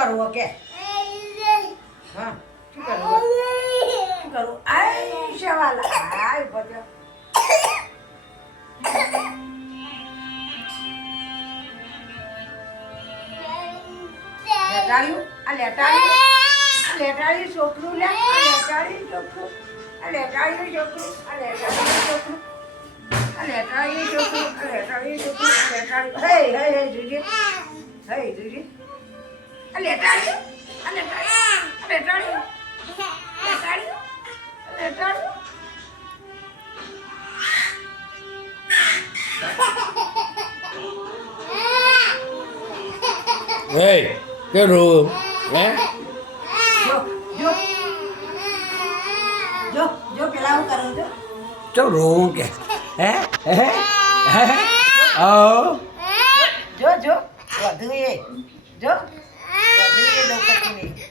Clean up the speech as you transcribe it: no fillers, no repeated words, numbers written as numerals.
કરવું કે હા શું કરવું શું કરવું આય શવાલા આય બધો લેટાડ્યું આ લેટાડ્યું છોકરું લે આ લેટાડ્યું છોકરું આ લેટાડ્યું છોકરું આ લેટાડ્યું છોકરું આ લેટાડ્યું છોકરું આ લેટાડ્યું છોકરું આ લેટાડ્યું હે હે હે જોજે હે જોજે આ લેટાડ્યું આ લેટાડ્યું આ લેટાડ્યું લેટાડ્યું લેટાડ્યું Hey, cái rùa hả? જો પેલા હું કરું છું Cháu rùa kìa hả? જો વધુ એ જો વધુ એ ડોકર